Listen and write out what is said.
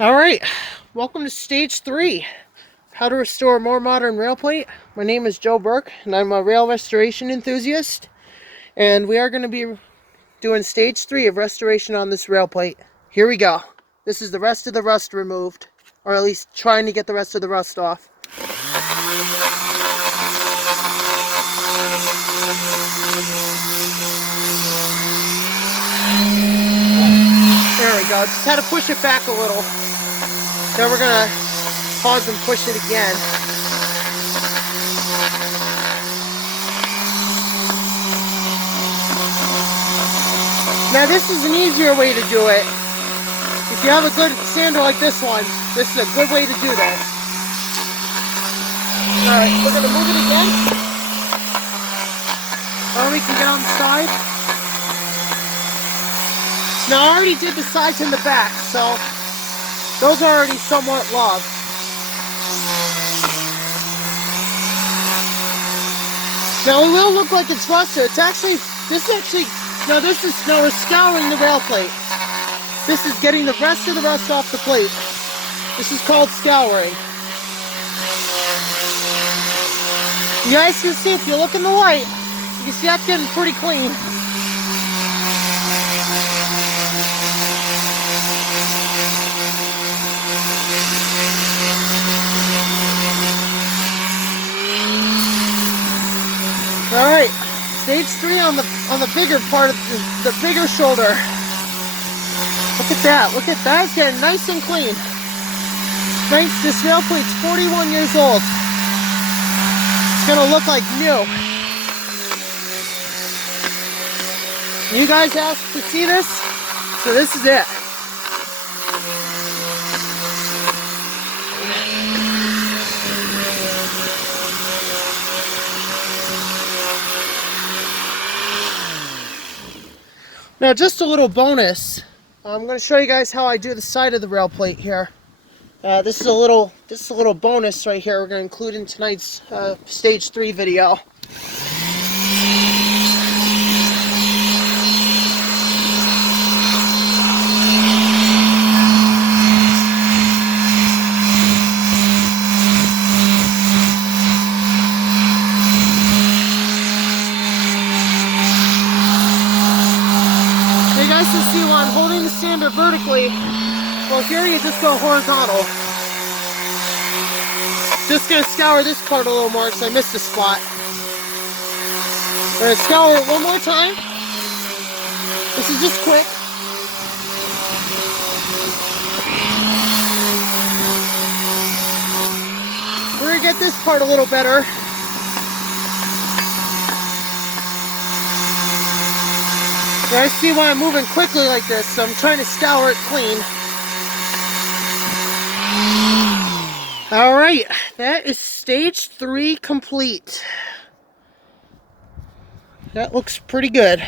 Alright, welcome to stage 3. How to restore a more modern rail plate. My name is Joe Burke and I'm a rail restoration enthusiast. And we are going to be doing stage 3 of restoration on this rail plate. Here we go. This is the rest of the rust removed, or at least trying to get the rest of the rust off. There we go. Just had to push it back a little. Then we're going to pause and push it again. Now this is an easier way to do it. If you have a good sander like this one, this is a good way to do this. Alright, we're going to move it again. Or we can get on the side. Now I already did the sides and the back, so those are already somewhat loved. Now it will look like it's rusted. It's actually, now we're scouring the rail plate. This is getting the rest of the rust off the plate. This is called scouring. You guys can see, if you look in the light, you can see that's getting pretty clean. Alright, stage 3 on the bigger part of the bigger shoulder. Look at that, it's getting nice and clean. Nice, this rail plate's 41 years old. It's gonna look like new. You guys asked to see this, so this is it. Now just a little bonus, I'm going to show you guys how I do the side of the rail plate here. This is a little bonus right here we're going to include in tonight's stage 3 video. You guys can see while I'm holding the sander vertically, well here you just go horizontal. Just going to scour this part a little more because I missed a spot. I'm going to scour it one more time. This is just quick. We're going to get this part a little better. You guys see why I'm moving quickly like this, so I'm trying to scour it clean. Alright, that is stage 3 complete. That looks pretty good.